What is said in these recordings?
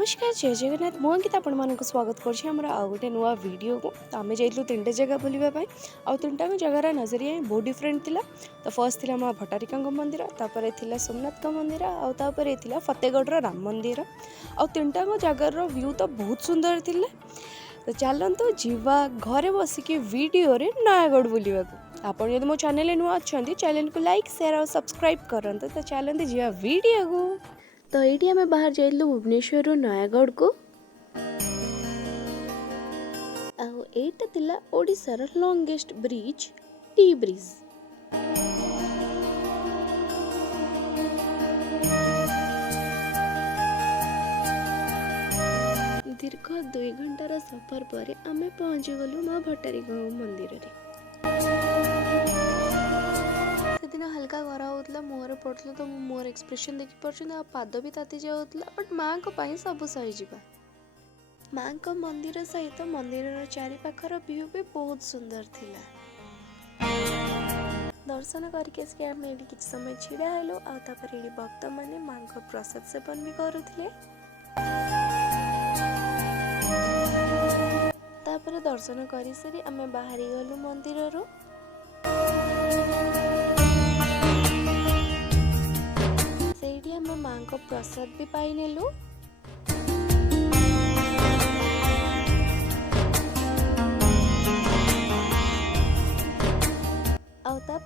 नमस्कार जय जगन्नाथ मु अंकिता आपण मानक स्वागत करछि हमरा आ गोटे नुआ वीडियो को। तो आमे जाइलु तीनटा जगह बुलिबा पई आ तीनटा जगह नजरिया बहुत डिफरेंट थिला। तो फर्स्ट थिला मां भट्टारिका मंदिर, तापर थिला सोमनाथ का मंदिर आ तापर थिला फतेगढ़ राम मंदिर। आ तीनटा जगार व्यू तो बहुत सुंदर थिला। तो चलतु जीवा घरे बसिकी वीडियो रे नयागढ़ बुलिबा को। आपण यदि मो चैनल नुआ अछंती चैनल को लाइक शेयर और सब्सक्राइब करंत। तो चलते जीवा वीडियो को। तो ये आम बाहर जाइलु भुवनेश्वर नयागढ़ को। एटा तिला ओडिशार लॉन्गेस्ट ब्रिज टी ब्रिज। दीर्घ 2 घंटार सफर पर आमे पहुंची गलु मां भट्टारिका मंदिर रे। दिन हल्का गरा होता मुहर पड़ता तो मोर एक्सप्रेशन देखी पार्छ पाद भी ताती जाऊला। बट माँ को सब सहीजा माँ को मंदिर सहित मंदिर चारि पाखर व्यू भी बहुत सुंदर थिला। दर्शन करके आम ये किसी समय छिड़ा हेलु आपर भक्त मैंने माँ को प्रसाद सेवन भी करुले। तापर दर्शन कर सारी आम बाहरी गलु मंदिर रो। माँ को प्रसाद भी पाई नेलु।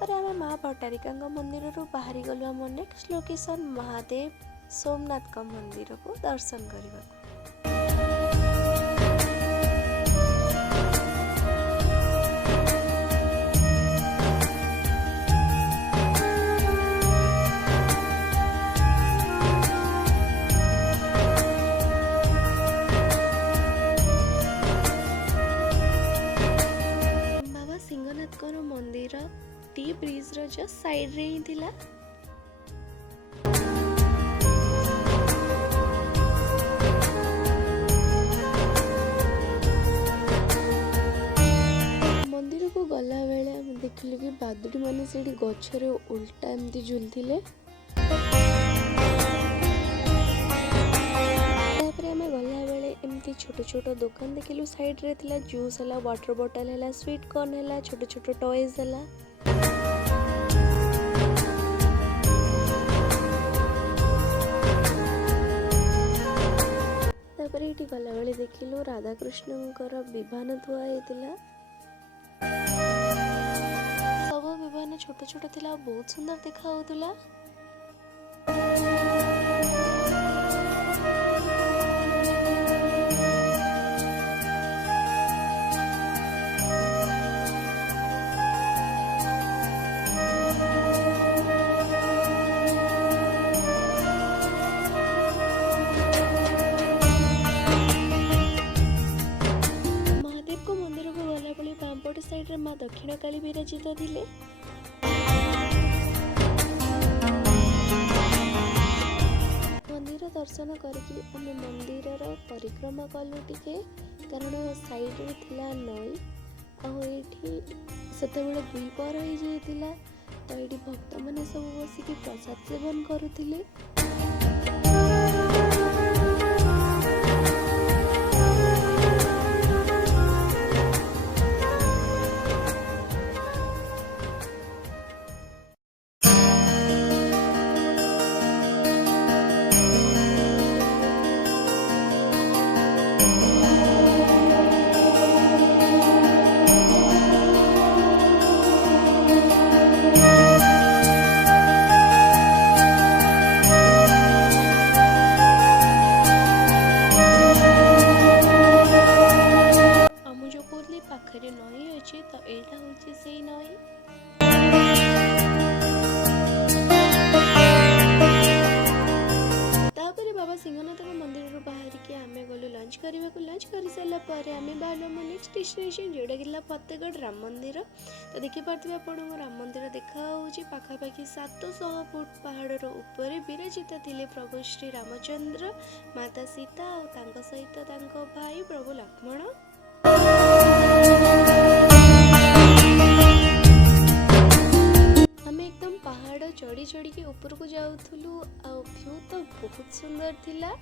आम माँ भट्टारिका मंदिर रू बाहरी गलु आम नेक्स्ट लोकेशन महादेव सोमनाथ का मंदिर को दर्शन करने। मंदिर टी ब्रिज रो जस्ट साइड रे ही थिला। मंदिर को गला बेले हम देखलु कि बादुड़ी माने सेठी गछरे उल्टा एमती झुलथिले। तापर हमें गला बेले एमती छोट छोट दुकान देखलु। साइड रे थिला जूस हला, वाटर बोतल हला, स्वीट कॉर्न हला, छोट छोट टॉयज हला। तापर एठी गला बेले देखिलु राधा कृष्णंकर विमान थुआ हेतिला। सब विमान छोट छोट थिला, बहुत सुंदर देखा होतला। साइड रे मां दक्षिण काली विराजित थिले। मंदिर दर्शन करके आम मंदिर परिक्रमा कलु टिके, कारण साइड रे थिला नई आठी सेतेबेले द्विपहर हो जाइतिला। तो ये भक्त मैंने सब बसिकी प्रसाद सेवन करुथिले। पाखरे नई अच्छे तो यहाँ हूँ से नई। तापर बाबा सिंहनाथ मंदिर रू बाहर के आम गलु लंच करने को। लंच कर सारा आम बाहर नेक्स्ट डेस्टिनेशन जोटा कि फतेगढ़ राम मंदिर। तो देखिपे आप राम मंदिर देखा पाखापाखि 700 फुट पहाड़ ऊपर विराजित थिले प्रभु श्री रामचंद्र, माता सीता और सहित भाई प्रभु लक्ष्मण। हमें एकदम पहाड़ चढ़ी चढ़ी के ऊपर को जाऊथुलु आ व्यू तो बहुत सुंदर थिला।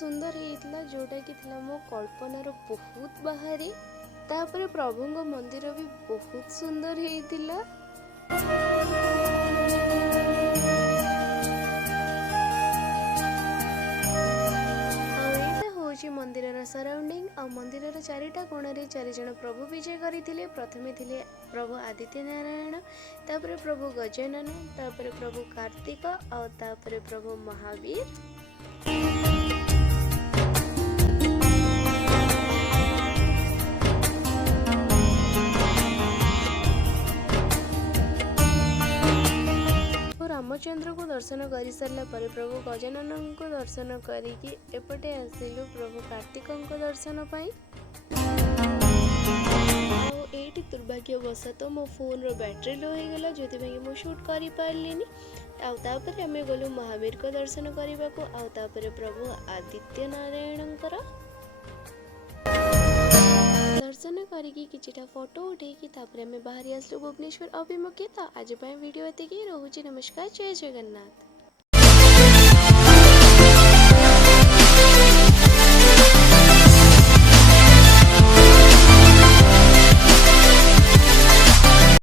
सुंदर होता जोटा कि मो कल्पनार बहुत बाहर। तापर प्रभु मंदिर भी बहुत सुंदर होता। मंदिर सराउंडिंग आ मंदिर चारिटा कोण चार जन प्रभु विजय करते। प्रथमे थिले प्रभु आदित्य नारायण, तापर प्रभु गजानन, तापर प्रभु कार्तिक और तापर प्रभु महावीर। रामचंद्र को दर्शन कर सारा पर प्रभु गजानन को दर्शन करके एपटे आसिलु प्रभु कार्तिक को दर्शन पाई। एटी दुर्भाग्यवशत मो फोन रो बैटरी लो हो गला जो मु शूट कर पारलिनी। आउे आम गलु महावीर को दर्शन करने को आउे प्रभु आदित्य नारायण दर्शन करके किछिटा फोटो उठेकी तापर आम बाहरी आसलु भुवनेश्वर अभिमुखे। तो आज वीडियो एतिकी। रोहुची। नमस्कार। जय जगन्नाथ।